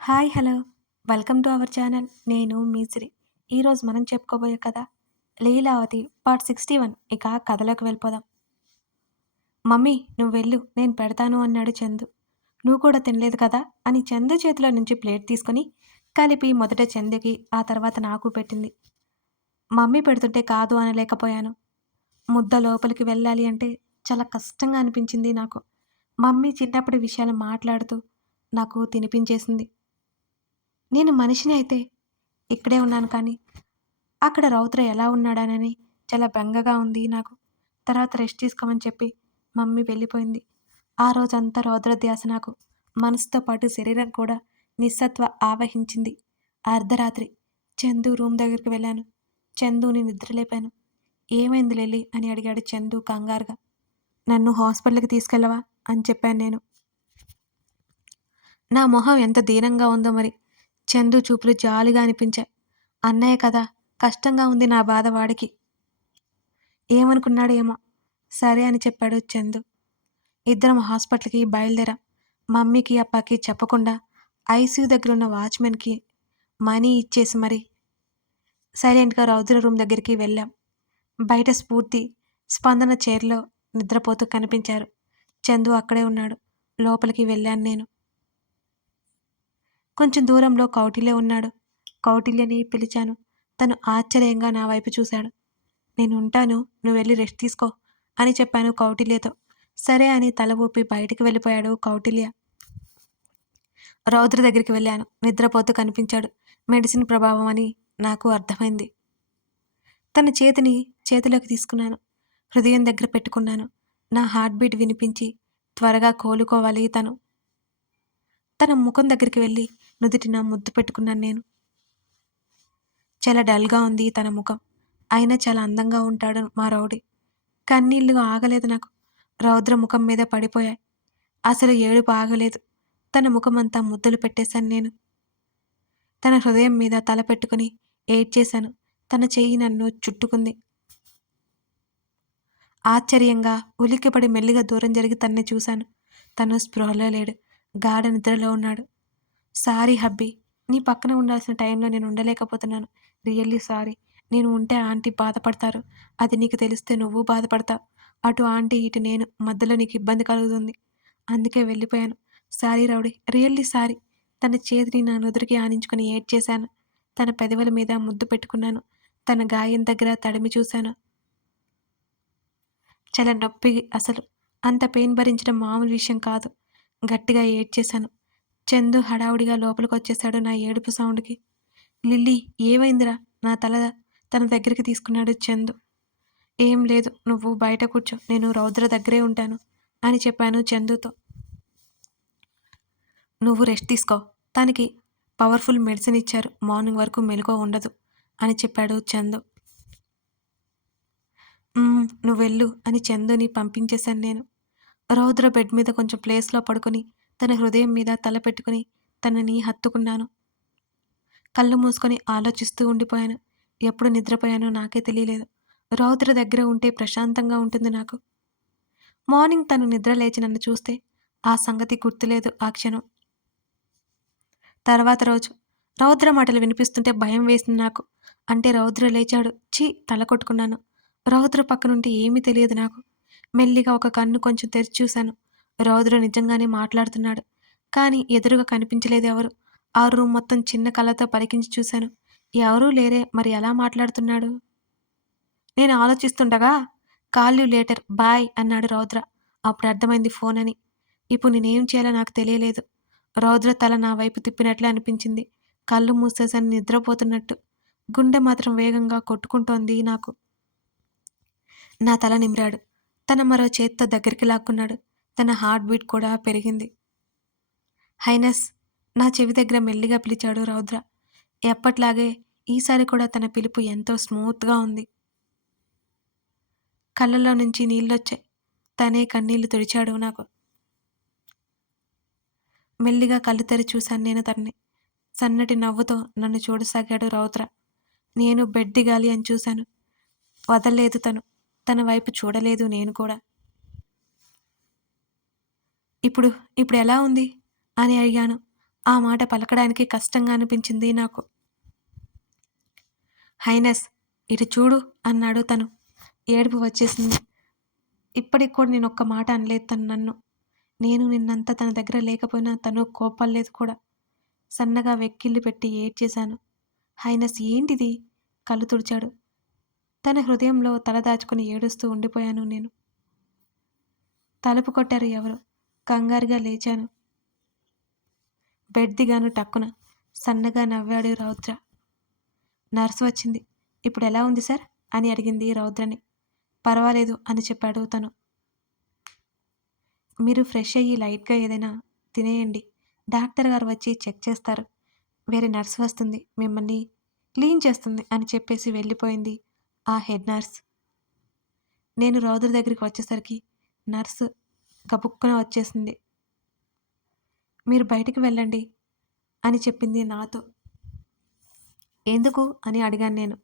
Hi hello. Welcome to our channel. నేను మీసిరి. ఈరోజు మనం చెప్పుకోబోయే కథ లీలావతి పార్ట్ సిక్స్టీ వన్. ఇక కథలోకి వెళ్ళిపోదాం. మమ్మీ నువ్వు వెళ్ళు. నేను పెడతాను అన్నాడు చందు. నువ్వు కూడా తినలేదు కదా అని చందు చేతిలో నుంచి ప్లేట్ తీసుకొని కలిపి మొదట చందుకి ఆ తర్వాత నాకు పెట్టింది. మమ్మీ పెడుతుంటే కాదు అనలేకపోయాను. ముద్ద లోపలికి వెళ్ళాలి అంటే చాలా కష్టంగా అనిపించింది నాకు. మమ్మీ చిన్నప్పటి విషయాలు మాట్లాడుతూ నాకు తినిపించేసింది. నేను మనిషిని అయితే ఇక్కడే ఉన్నాను కానీ అక్కడ రౌద్ర ఎలా ఉన్నాడానని చాలా బెంగగా ఉంది నాకు. తర్వాత రెస్ట్ తీసుకోమని చెప్పి మమ్మీ వెళ్ళిపోయింది. ఆ రోజంతా రౌద్ర ధ్యాస నాకు మనసుతో పాటు శరీరం కూడా నిస్సత్వ ఆవహించింది. అర్ధరాత్రి చందు రూమ్ దగ్గరికి వెళ్ళాను. చందుని నిద్రలేపాను. ఏమైంది లెల్లి అని అడిగాడు చందు కంగారుగా. నన్ను హాస్పిటల్కి తీసుకెళ్ళవా అని చెప్పాను నేను. నా మొహం ఎంత దీనంగా ఉందో మరి చందు చూపులు జాలిగా అనిపించాయి. అన్నయ్య కదా కష్టంగా ఉంది నా బాధ వాడికి. సరే అని చెప్పాడు చందు. ఇద్దరం హాస్పిటల్కి బయలుదేరాం. మమ్మీకి అప్పకి చెప్పకుండా ఐసీయూ దగ్గర ఉన్న వాచ్మెన్కి మనీ ఇచ్చేసి మరి సైలెంట్గా రౌద్ర రూమ్ దగ్గరికి వెళ్ళాం. బయట స్ఫూర్తి స్పందన చైర్లో నిద్రపోతూ కనిపించారు. చందు అక్కడే ఉన్నాడు. లోపలికి వెళ్ళాను నేను. కొంచెం దూరంలో కౌటిల్య ఉన్నాడు. కౌటిల్యని పిలిచాను. తను ఆశ్చర్యంగా నా వైపు చూశాడు. నేను ఉంటాను. నువ్వు వెళ్ళి రెస్ట్ తీసుకో అని చెప్పాను కౌటిల్యతో. సరే అని తల ఊపి బయటికి వెళ్ళిపోయాడు కౌటిల్య. రౌద్ర దగ్గరికి వెళ్ళాను. నిద్రపోతూ కనిపించాడు. మెడిసిన్ ప్రభావం అని నాకు అర్థమైంది. తన చేతిని చేతిలోకి తీసుకున్నాను. హృదయం దగ్గర పెట్టుకున్నాను. నా హార్ట్ బీట్ వినిపించి త్వరగా కోలుకోవాలి తను. తన ముఖం దగ్గరికి వెళ్ళి నుదుటిన ముద్దు పెట్టుకున్నాను నేను. చాలా డల్గా ఉంది తన ముఖం. అయినా చాలా అందంగా ఉంటాడు మా రౌడీ. కన్నీళ్ళు ఆగలేదు నాకు. రౌద్ర ముఖం మీద పడిపోయాయి. అసలు ఏడుపు ఆగలేదు. తన ముఖమంతా ముద్దులు పెట్టేశాను నేను. తన హృదయం మీద తల పెట్టుకుని ఏడ్చేశాను. తన చెయ్యి నన్ను చుట్టుకుంది. ఆశ్చర్యంగా ఉలిక్కిపడి మెల్లిగా దూరం జరిగి తన్నే చూశాను. తను స్పృహలో లేడు. గాఢ నిద్రలో ఉన్నాడు. సారీ హబ్బీ నీ పక్కన ఉండాల్సిన టైంలో నేను ఉండలేకపోతున్నాను. Really sorry. నేను ఉంటే ఆంటీ బాధపడతారు. అది నీకు తెలిస్తే నువ్వు బాధపడతావు. అటు ఆంటీ ఇటు నేను మధ్యలో నీకు ఇబ్బంది కలుగుతుంది. అందుకే వెళ్ళిపోయాను. Sorry rowdy. Really sorry. తన చేతిని నా నుదురికి ఆనించుకుని ఏడ్ చేశాను తన పెదవుల మీద ముద్దు పెట్టుకున్నాను. తన గాయం దగ్గర తడిమి చూశాను. చాలా నొప్పి అసలు. అంత పెయిన్ భరించడం మామూలు విషయం కాదు. గట్టిగా ఏడ్చేశాను. చందు హడావుడిగా లోపలికి వచ్చేశాడు నా ఏడుపు సౌండ్కి. లిల్లీ ఏమైందిరా? నా తల తన దగ్గరికి తీసుకున్నాడు చందు. ఏం లేదు నువ్వు బయట కూర్చో నేను రౌద్ర దగ్గరే ఉంటాను అని చెప్పాను చందుతో. నువ్వు రెస్ట్ తీసుకో తనకి పవర్ఫుల్ మెడిసిన్ ఇచ్చారు మార్నింగ్ వరకు మెలుకో ఉండదు అని చెప్పాడు చందు. నువ్వు వెళ్ళు అని చందుని పంపించేశాను నేను. రౌద్ర బెడ్ మీద కొంచెం ప్లేస్లో పడుకొని తన హృదయం మీద తల పెట్టుకుని తనని హత్తుకున్నాను. కళ్ళు మూసుకొని ఆలోచిస్తూ ఉండిపోయాను. ఎప్పుడు నిద్రపోయానో నాకే తెలియలేదు. రౌద్ర దగ్గర ఉంటే ప్రశాంతంగా ఉంటుంది నాకు. మార్నింగ్ తను నిద్ర లేచి నన్ను చూస్తే ఆ సంగతి గుర్తులేదు ఆ క్షణం. తర్వాత రోజు రౌద్ర మాటలు వినిపిస్తుంటే భయం వేసింది నాకు. అంటే రౌద్ర లేచాడు. చీ తల కొట్టుకున్నాను. రౌద్ర పక్కనుంటే ఏమీ తెలియదు నాకు. మెల్లిగా ఒక కన్ను కొంచెం తెరిచి చూశాను. రౌద్ర నిజంగానే మాట్లాడుతున్నాడు. కానీ ఎదురుగా కనిపించలేదు ఎవరు. ఆ రూమ్ మొత్తం చిన్న కళ్ళతో పలికించి చూశాను. ఎవరూ లేరే మరి ఎలా మాట్లాడుతున్నాడు? నేను ఆలోచిస్తుండగా కాల్ యూ లేటర్ బాయ్ అన్నాడు రౌద్ర. అప్పుడు అర్థమైంది ఫోన్ అని. ఇప్పుడు నేనేం చేయాలో నాకు తెలియలేదు. రౌద్ర తల నా వైపు తిప్పినట్లే అనిపించింది. కళ్ళు మూసేసని నిద్రపోతున్నట్టు. గుండె మాత్రం వేగంగా కొట్టుకుంటోంది నాకు. నా తల నిమిరాడు తన మరో చేత్తో దగ్గరికి లాక్కున్నాడు. తన హార్ట్ బీట్ కూడా పెరిగింది. హైనస్ నా చెవి దగ్గర మెల్లిగా పిలిచాడు రౌద్ర. ఎప్పట్లాగే ఈసారి కూడా తన పిలుపు ఎంతో స్మూత్గా ఉంది. కళ్ళలో నుంచి నీళ్ళొచ్చాయి తనే కన్నీళ్ళు తుడిచాడు నాకు. మెల్లిగా కళ్ళు తెరి చూశాను నేను తన్ని. సన్నటి నవ్వుతో నన్ను చూడసాగాడు రౌద్ర. నేను బెడ్ దిగాలి అని చూశాను. వదలలేదు తను. తన వైపు చూడలేదు నేను కూడా. ఇప్పుడు ఇప్పుడు ఎలా ఉంది? అని అడిగాను. ఆ మాట పలకడానికి కష్టంగా అనిపించింది నాకు. హైనస్ ఇటు చూడు అన్నాడు తను. ఏడుపు వచ్చేసింది. ఇప్పటికి కూడా నేను ఒక్క మాట అనలేదు తను నన్ను. నేను నిన్నంతా తన దగ్గర లేకపోయినా తను కోపలేదు కూడా. సన్నగా వెక్కిళ్ళు పెట్టి ఏడ్చేశాను. హైనస్ ఏంటిది? కళ్ళు తుడిచాడు. తన హృదయంలో తల దాచుకుని ఏడుస్తూ ఉండిపోయాను నేను. తలుపు కొట్టారు ఎవరు? కంగారుగా లేచాను. బెడ్ దిగాను టక్కున సన్నగా నవ్వాడు రౌద్ర. నర్సు వచ్చింది. ఇప్పుడు ఎలా ఉంది సార్? అని అడిగింది రౌద్రని. పర్వాలేదు అని చెప్పాడు తను. మీరు ఫ్రెష్ అయ్యి లైట్గా ఏదైనా తినేయండి. డాక్టర్ గారు వచ్చి చెక్ చేస్తారు. వేరే నర్స్ వస్తుంది. మిమ్మల్ని క్లీన్ చేస్తుంది అని చెప్పేసి వెళ్ళిపోయింది ఆ హెడ్ నర్స్. నేను రౌద్ర దగ్గరికి వచ్చేసరికి నర్సు గబుక్కున వచ్చేసింది. మీరు బయటికి వెళ్ళండి అని చెప్పింది నాతో. ఎందుకు అని అడిగాను నేను.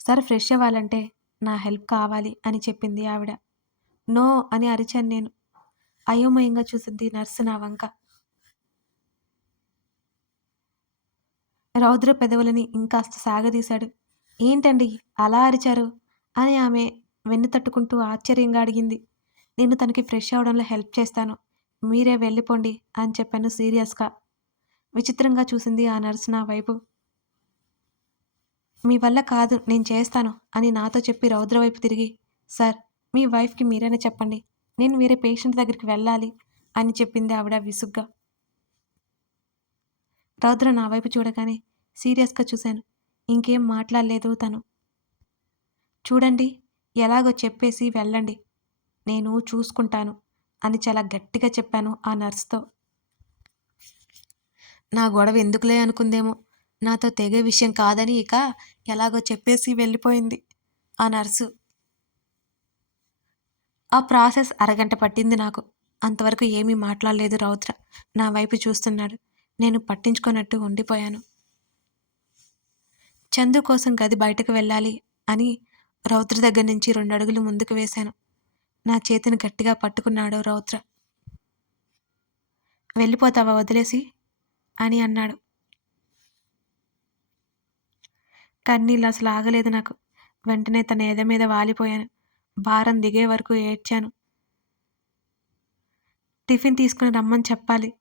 సార్ ఫ్రెష్ అవ్వాలంటే నా హెల్ప్ కావాలి అని చెప్పింది ఆవిడ. నో అని అరిచాను నేను. అయోమయంగా చూసింది నర్సు నా వంక. రౌద్ర పెదవులని ఇంకాస్త సాగదీశాడు. ఏంటండి అలా అరిచారు? అని ఆమె వెన్ను తట్టుకుంటూ ఆశ్చర్యంగా అడిగింది. నేను తనకి ఫ్రెష్ అవడంలో హెల్ప్ చేస్తాను. మీరే వెళ్ళిపోండి అని చెప్పాను సీరియస్గా. విచిత్రంగా చూసింది ఆ నర్సు నా వైపు. మీ వల్ల కాదు నేను చేస్తాను అని నాతో చెప్పి రౌద్ర వైపు తిరిగి సార్ మీ వైఫ్కి మీరైనా చెప్పండి. నేను వేరే పేషెంట్ దగ్గరికి వెళ్ళాలి అని చెప్పింది ఆవిడ విసుగ్గా. రౌద్ర నా వైపు చూడగానే సీరియస్గా చూశాను. ఇంకేం మాట్లాడలేదు తను. చూడండి ఎలాగో చెప్పేసి వెళ్ళండి. నేను చూసుకుంటాను అని చాలా గట్టిగా చెప్పాను ఆ నర్స్తో. నా గొడవ ఎందుకులే అనుకుందేమో? నాతో తెగే విషయం కాదని ఇక ఎలాగో చెప్పేసి వెళ్ళిపోయింది ఆ నర్సు. ఆ ప్రాసెస్ అరగంట పట్టింది నాకు. అంతవరకు ఏమీ మాట్లాడలేదు రౌద్ర. నా వైపు చూస్తున్నాడు. నేను పట్టించుకున్నట్టు ఉండిపోయాను. చందు కోసం గది బయటకు వెళ్ళాలి అని రౌద్ర దగ్గర నుంచి రెండు అడుగులు ముందుకు వేశాను. నా చేతిని గట్టిగా పట్టుకున్నాడు రౌద్ర. వెళ్ళిపోతావా వదిలేసి? అని అన్నాడు. కన్నీళ్ళు అసలు ఆగలేదు నాకు. వెంటనే తన ఎద మీద వాలిపోయాను. భారం దిగే వరకు ఏడ్చాను. టిఫిన్ తీసుకుని రమ్మని చెప్పాలి.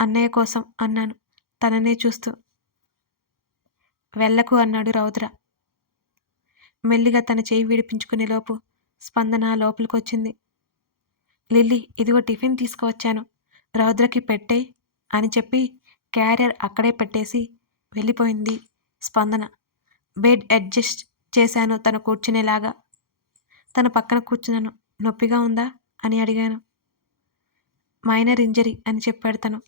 అన్నయ్య కోసం అన్నాను. తననే చూస్తూ. వెళ్ళకు అన్నాడు రౌద్ర. మెల్లిగా తన చేయి విడిపించుకునే లోపు స్పందన లోపలికొచ్చింది. లిల్లీ ఇదిగో టిఫిన్ తీసుకువచ్చాను. రౌద్రకి పెట్టే అని చెప్పి క్యారియర్ అక్కడే పెట్టేసి వెళ్ళిపోయింది స్పందన. బెడ్ అడ్జస్ట్ చేశాను తను కూర్చునేలాగా. తన పక్కన కూర్చున్నాను. నొప్పిగా ఉందా? అని అడిగాను. మైనర్ ఇంజరీ అని చెప్పాడు తను.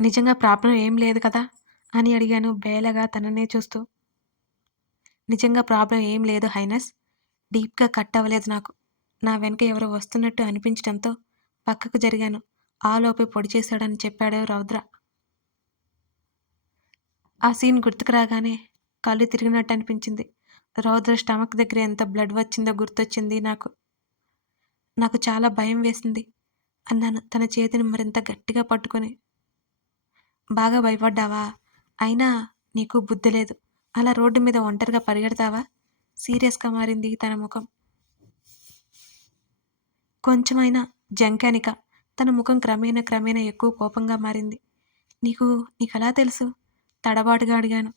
నిజంగా ప్రాబ్లం ఏం లేదు కదా? అని అడిగాను బేలగా తననే చూస్తూ. నిజంగా ప్రాబ్లం ఏం లేదు హైనస్. డీప్గా కట్ అవ్వలేదు నాకు. నా వెనక ఎవరో వస్తున్నట్టు అనిపించడంతో పక్కకు జరిగాను. ఆలోపే పొడి చేశాడని చెప్పాడు రౌద్ర. ఆ సీన్ గుర్తుకు రాగానే కళ్ళు తిరిగినట్టు అనిపించింది. రౌద్ర స్టమక్ దగ్గర ఎంత బ్లడ్ వచ్చిందో గుర్తొచ్చింది నాకు. నాకు చాలా భయం వేసింది. అన్నాను తన చేతిని మరింత గట్టిగా పట్టుకొని. బాగా భయపడ్డావా? అయినా నీకు బుద్ధి లేదు. అలా రోడ్డు మీద ఒంటరిగా పరిగెడతావా? సీరియస్గా మారింది తన ముఖం. కొంచెమైనా జంకానిక. తన ముఖం క్రమేణా క్రమేణా ఎక్కువ కోపంగా మారింది. నీకు నీకు తెలుసు? తడబాటుగా అడిగాను.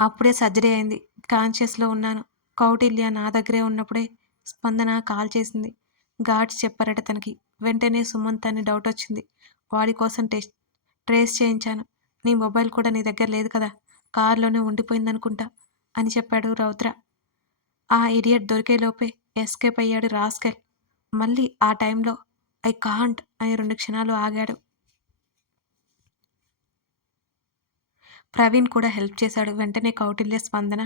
అప్పుడే సర్జరీ అయింది. కాన్షియస్లో ఉన్నాను. కౌటిల్య నా దగ్గరే ఉన్నప్పుడే స్పందన కాల్ చేసింది. గాడ్స్ చెప్పారట తనకి. వెంటనే సుమంత్ అని డౌట్ వచ్చింది. వాడి కోసం టెస్ట్ ట్రేస్ చేయించాను. నీ మొబైల్ కూడా నీ దగ్గర లేదు కదా? కారులోనే ఉండిపోయిందనుకుంటా అని చెప్పాడు రౌద్ర. ఆ ఇడియట్ దొరికేలోపే ఎస్కేప్ అయ్యాడు రాస్కెల్. మళ్ళీ ఆ టైంలో ఐ కాంట్ అని రెండు క్షణాలు ఆగాడు. ప్రవీణ్ కూడా హెల్ప్ చేశాడు. వెంటనే కౌటిల్య స్పందన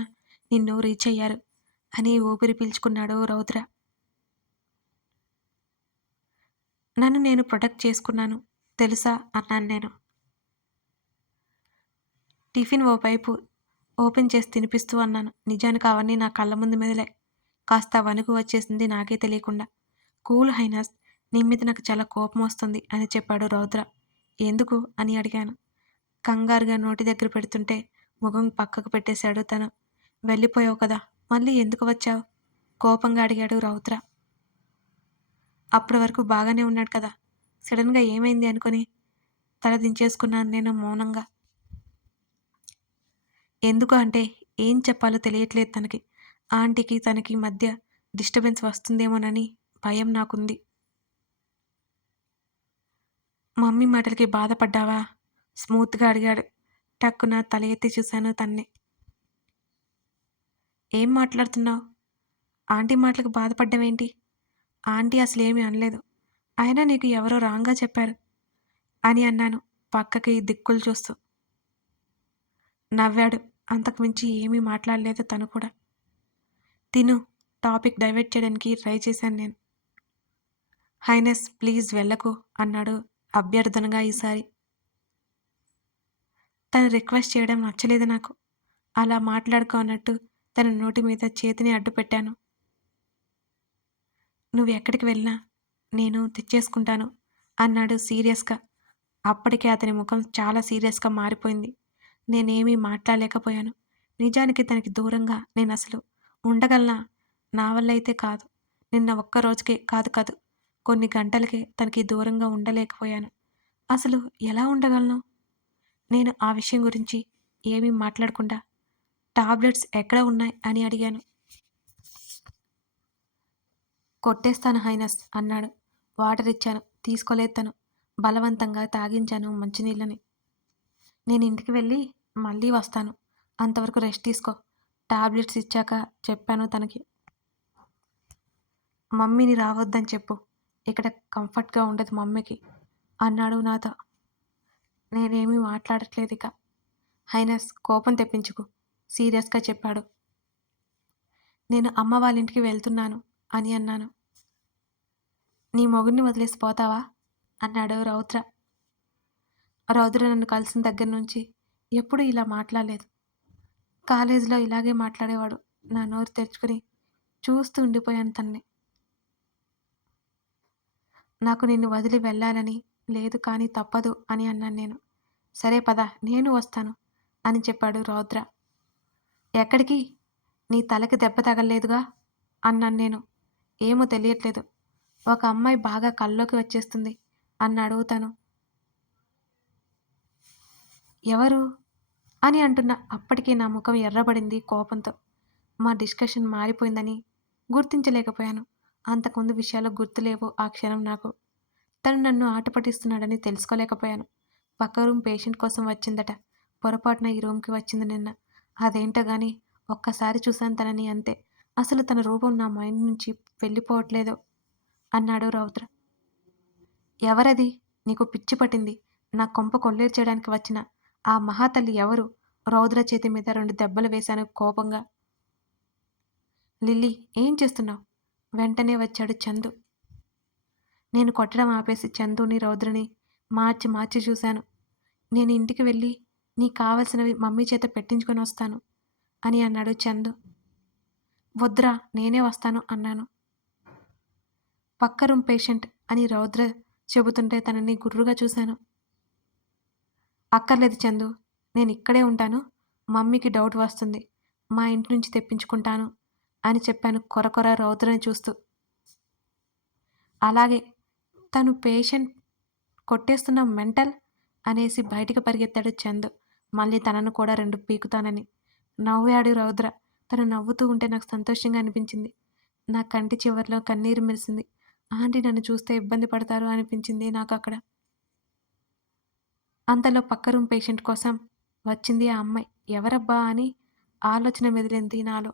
నిన్ను రీచ్ అయ్యారు అని ఊపిరి పీల్చుకున్నాడు రౌద్ర. నన్ను నేను ప్రొటెక్ట్ చేసుకున్నాను తెలుసా? అన్నాను నేను. టిఫిన్ ఓ వైపు ఓపెన్ చేసి తినిపిస్తూ అన్నాను. నిజానికి అవన్నీ నా కళ్ళ ముందు మెదలే. కాస్త వణుకు వచ్చేసింది నాకే తెలియకుండా. కూల్ హైనస్ నీ మీద నాకు చాలా కోపం వస్తుంది అని చెప్పాడు రౌద్ర. ఎందుకు? అని అడిగాను. కంగారుగా నోటి దగ్గర పెడుతుంటే ముఖం పక్కకు పెట్టేశాడు తను. వెళ్ళిపోయావు కదా మళ్ళీ ఎందుకు వచ్చావు? కోపంగా అడిగాడు రౌద్ర. అప్పటి వరకు బాగానే ఉన్నాడు కదా. సడన్గా ఏమైంది అనుకుని తల దించేసుకున్నాను నేను మౌనంగా. ఎందుకు అంటే ఏం చెప్పాలో తెలియట్లేదు తనకి. ఆంటీకి తనకి మధ్య డిస్టర్బెన్స్ వస్తుందేమోనని భయం నాకుంది. మమ్మీ మాటలకి బాధపడ్డావా? స్మూత్గా అడిగాడు. టక్కున తల ఎత్తి చూశాను తన్నే. ఏం మాట్లాడుతున్నావు? ఆంటీ మాటలకు బాధపడ్డావేంటి? ఆంటీ అసలు ఏమీ అనలేదు. అయినా నీకు ఎవరో రాంగా చెప్పారు అని అన్నాను పక్కకి దిక్కులు చూస్తూ. నవ్వాడు. అంతకుమించి ఏమీ మాట్లాడలేదు తను కూడా. తిను టాపిక్ డైవర్ట్ చేయడానికి ట్రై చేశాను నేను. హైనెస్ ప్లీజ్ వెళ్ళకు అన్నాడు అభ్యర్థనగా ఈసారి. తను రిక్వెస్ట్ చేయడం నచ్చలేదు నాకు. అలా మాట్లాడుకో అన్నట్టు తన నోటి మీద చేతిని అడ్డు పెట్టాను నువ్వు ఎక్కడికి వెళ్ళినా నేను తెచ్చేసుకుంటాను అన్నాడు సీరియస్గా. అప్పటికే అతని ముఖం చాలా సీరియస్గా మారిపోయింది. నేనేమీ మాట్లాడలేకపోయాను. నిజానికి తనకి దూరంగా నేను అసలు ఉండగలనా? నా వల్ల అయితే కాదు. నిన్న ఒక్క రోజుకే కాదు కాదు కొన్ని గంటలకే తనకి దూరంగా ఉండలేకపోయాను. అసలు ఎలా ఉండగలను? నేను ఆ విషయం గురించి ఏమీ మాట్లాడకుండా టాబ్లెట్స్ ఎక్కడ ఉన్నాయి అని అడిగాను. కొట్టేస్తాను హైనస్ అన్నాడు. వాటర్ ఇచ్చాను. తీసుకోలేదు తను. బలవంతంగా తాగించాను మంచినీళ్ళని. నేను ఇంటికి వెళ్ళి మళ్ళీ వస్తాను. అంతవరకు రెస్ట్ తీసుకో. టాబ్లెట్స్ ఇచ్చాక చెప్పాను తనకి. మమ్మీని రావద్దని చెప్పు. ఇక్కడ కంఫర్ట్గా ఉండదు మమ్మీకి. అన్నాడు నాతో. నేనేమీ మాట్లాడట్లేదు ఇక హైనస్ కోపం తెప్పించుకు. సీరియస్గా చెప్పాడు. నేను అమ్మ వాళ్ళ ఇంటికి వెళ్తున్నాను అని అన్నాను. నీ మొగుడిని వదిలేసి పోతావా? అన్నాడు రౌద్ర. రౌద్ర నన్ను కలిసిన దగ్గర నుంచి ఎప్పుడూ ఇలా మాట్లాడలేదు. కాలేజీలో ఇలాగే మాట్లాడేవాడు. నా నోరు తెరుచుకుని చూస్తూ ఉండిపోయాను తన్ని. నాకు నిన్ను వదిలి వెళ్ళాలని లేదు కానీ తప్పదు అని అన్నాను నేను. సరే పద నేను వస్తాను అని చెప్పాడు రౌద్ర. ఎక్కడికి? నీ తలకి దెబ్బ తగలలేదుగా? అన్నాను నేను. ఏమో తెలియట్లేదు. ఒక అమ్మాయి బాగా కల్లోకి వచ్చేస్తుంది అన్నాడు తను. ఎవరు? అని అంటున్న అప్పటికే నా ముఖం ఎర్రబడింది కోపంతో. మా డిస్కషన్ మారిపోయిందని గుర్తించలేకపోయాను. అంతకుముందు విషయాలు గుర్తులేవు ఆ క్షణం నాకు. తను నన్ను ఆట పట్టిస్తున్నాడని తెలుసుకోలేకపోయాను. పక్క రూమ్ పేషెంట్ కోసం వచ్చిందట. పొరపాటున ఈ రూమ్కి వచ్చింది నిన్న. అదేంటో కానీ ఒక్కసారి చూశాను తనని అంతే. అసలు తన రూపం నా మైండ్ నుంచి వెళ్ళిపోవట్లేదు అన్నాడు రౌద్ర. ఎవరది? నీకు పిచ్చి పట్టింది. నా కొంప కొల్లేరు చేయడానికి వచ్చిన. ఆ మహాతల్లి ఎవరు? రౌద్ర చేతి మీద రెండు దెబ్బలు వేశాను కోపంగా. లిల్లీ ఏం చేస్తున్నావు? వెంటనే వచ్చాడు చందు. నేను కొట్టడం ఆపేసి చందుని రౌద్రని మార్చి మార్చి చూశాను. నేను ఇంటికి వెళ్ళి నీకు కావలసినవి మమ్మీ చేత పెట్టించుకొని వస్తాను అని అన్నాడు చందు. వద్రా నేనే వస్తాను అన్నాను. పక్క రూమ్ పేషెంట్ అని రౌద్ర చెబుతుంటే తనని గుర్రుగా చూశాను. అక్కర్లేదు చందు నేను ఇక్కడే ఉంటాను. మమ్మీకి డౌట్ వస్తుంది. మా ఇంటి నుంచి తెప్పించుకుంటాను అని చెప్పాను కొరకొర రౌద్రని చూస్తూ. అలాగే తను పేషెంట్ కొట్టేస్తున్న మెంటల్ అనేసి బయటికి పరిగెత్తాడు చందు. మళ్ళీ తనను కూడా రెండు పీకుతానని. నవ్వాడు రౌద్ర. తను నవ్వుతూ ఉంటే నాకు సంతోషంగా అనిపించింది. నా కంటి చివరిలో కన్నీరు మెరిసింది. ఆంటీ నన్ను చూస్తే ఇబ్బంది పడతారు అనిపించింది నాకు అక్కడ. అంతలో పక్క రూమ్ పేషెంట్ కోసం వచ్చింది ఆ అమ్మాయి. ఎవరబ్బా అని ఆలోచన మెదిలింది నాలో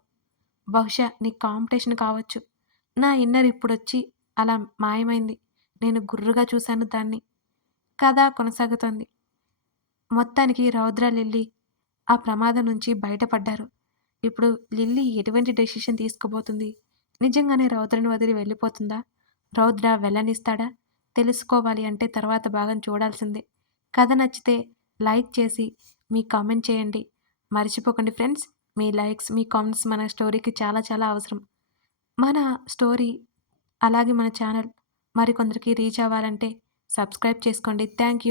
బహుశా నీ కాంపిటీషన్ కావచ్చు. నా ఇన్నర్ ఇప్పుడొచ్చి అలా మాయమైంది. నేను గుర్రుగా చూశాను దాన్ని. కథ కొనసాగుతోంది. మొత్తానికి రౌద్ర లిల్లీ ఆ ప్రమాదం నుంచి బయటపడ్డారు. ఇప్పుడు లిల్లీ ఎటువంటి డెసిషన్ తీసుకోబోతుంది నిజంగానే రౌద్రని వదిలి వెళ్ళిపోతుందా? రౌద్ర వెళ్ళనిస్తాడా? తెలుసుకోవాలి అంటే తర్వాత భాగం చూడాల్సిందే. కథ నచ్చితే లైక్ చేసి మీ కామెంట్ చేయండి. మర్చిపోకండి ఫ్రెండ్స్ మీ లైక్స్ మీ కామెంట్స్ మన స్టోరీకి చాలా చాలా అవసరం. మన స్టోరీ అలాగే మన ఛానల్ మరికొందరికి రీచ్ అవ్వాలంటే సబ్స్క్రైబ్ చేసుకోండి. Thank you.